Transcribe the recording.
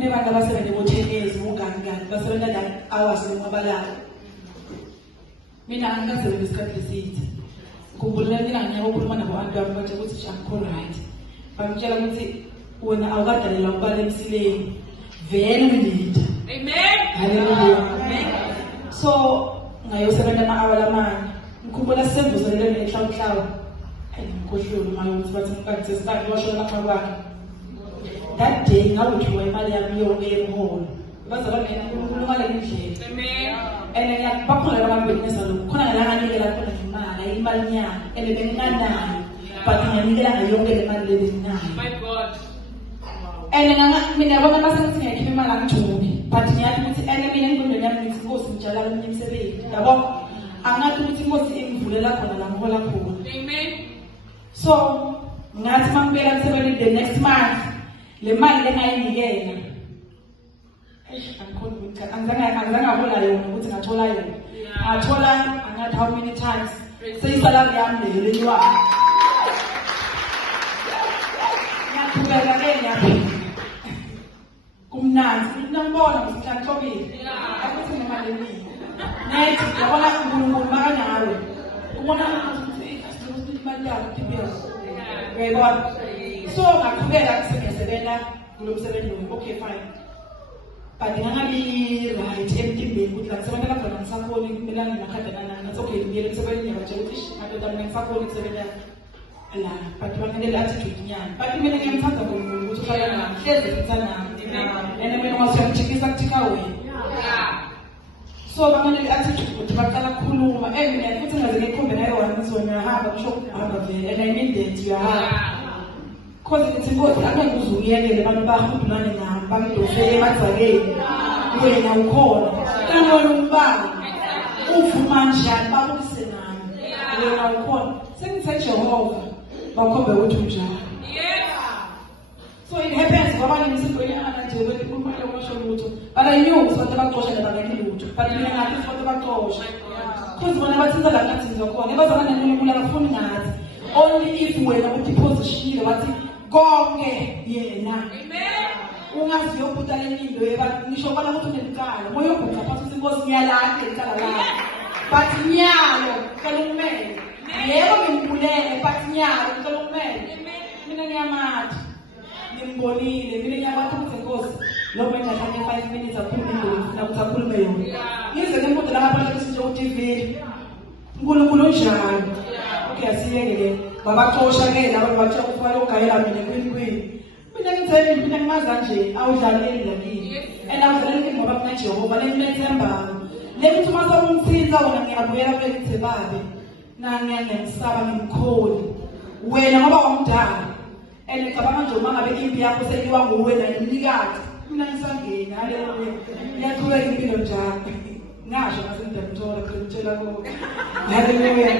kunebantu abasebenza ngo-10 years ngokani basebenza like hours ngobalala. Mina angikasebenzi isikhathi eside. Ngikhumbula ngiyanyaka ukukhuluma nabo abantu bami bathi ukuthi angikho right. Bangitshela ukuthi wena awukadalela ukubala emsileni. Vele ulinda. Amen. Hallelujah. Amen. So ngayosebenza ama-hour amanye. Ngikhumbula sisemvuseleleni ehlawuhlawu. Ngikhohlwe manje ukuthi bathi ngikathi sesithathu washona lapha kwakhe. That day ngawuthiwa imali yami yonke yemholo. Baza bangena kulungale indlela. Amen. And bakhona abantu benza lokho. Khona la nganikela khona imali nyana benginanayo. But ngiyanikela ngayonke le mali lebenginayo. My God. And mina yabona basengithi ngiyakhipha imali angithuki. But ngiyathi ukuthi mina engqondweni yami ngithi Nkosi ngijala kwenye imisebenzi. Yabo? Angathi ukuthi Nkosi ingivulela khona la ngihola khona. Amen. So ngathi mangibeka emsebenzini the next month le mali lengayinikela angizange ahola yona ukuthi ngathola yona. Ngathola angathi how many times seyisalari yami lelelwayo. Ngiyaqhubeka ke ngiyaphinda kumnanzi ngibona ngihlanihlobile akuthi nemali eningi nethi yabona uNkulunkulu makanyalo ubona ukuthi imali yakho iphela. Uyayibona? So ngaqhubeka kusebenza kulo msebenzi lo. Okay fine. But ngangabi right emtimbeni ukuthi la sebenza lapha ngisakhona ukumelana nakhadana nami. Okay ngiyele emsebenzini nje ukuthi madoda mina ngisakhona ukusebenza la. But bangenele attitude nyana. But mina ngiyamthanda uNkulunkulu ukuthi ufaka nami hlezi ngithandana. And mina ngiyachikisa kuthika wena. So bangenele attitude ukuthi baqala ukukhuluma mina futhi ngaze ngikhombe nayo wami ngizona ngihamba kusho ukuhamba vele and I mean that you are. Because it's important akwenza uzuyekele abantu bahudulane nami bangidosele emadzakeni wena ukhona kanona umbani uvuma njani babukise nami wena ukhona sengithe Jehova bakhombe ukuthi unjani. So it happens ngoba ngisemfweni nje ukuthi umuntu okusho lutho but I knew ukuthi baqosha labangeni lutho but mina ngathi ukuthi baqosha because bona bathinta la ngathi ngizokhona bazana noNkulunkulu akafuni ngathi only if wena udipositionile wathi konke yena. Amen. Ungaziyo ukutala imindo yebantu ngisho kona ukuthi unenkala moyo ubhuqa phansi Inkosi ngiyalahla enkala la. But nyalo kalumele. Yebo ngimkhulele but nyalo kalumele. Mina ngiyamatha. Ngimbonile mina ngiyabatha ukuthi Nkosi lo manje akanye 5 minutes akhulume na ukukhuluma yona. Ngize ngemfundo la abantu besinje ku TV. UNkulunkulu njalo. Okay asiyeke babaxosha ke labo bathi ukufaka ugayela mina kwini. Mina ngitheni mina ngimaza nje awudlaleli lakini. And awudlaleli ngoba mina Jehova lenithemba. Lekuthi mase umthinta wona ngiyabuyela kwethe babe. Ngiyangiyisaba ngimkholi. Wena ngoba wamdala. And ngicabanga nje uma ngabe impi yakho seyiwa nguwe nanikazi. Mina ngisangena haleluya. Ngiyaqhubeka impilo njalo. Ngasho ngase ngidakuthola ngitshela konke. Haleluya.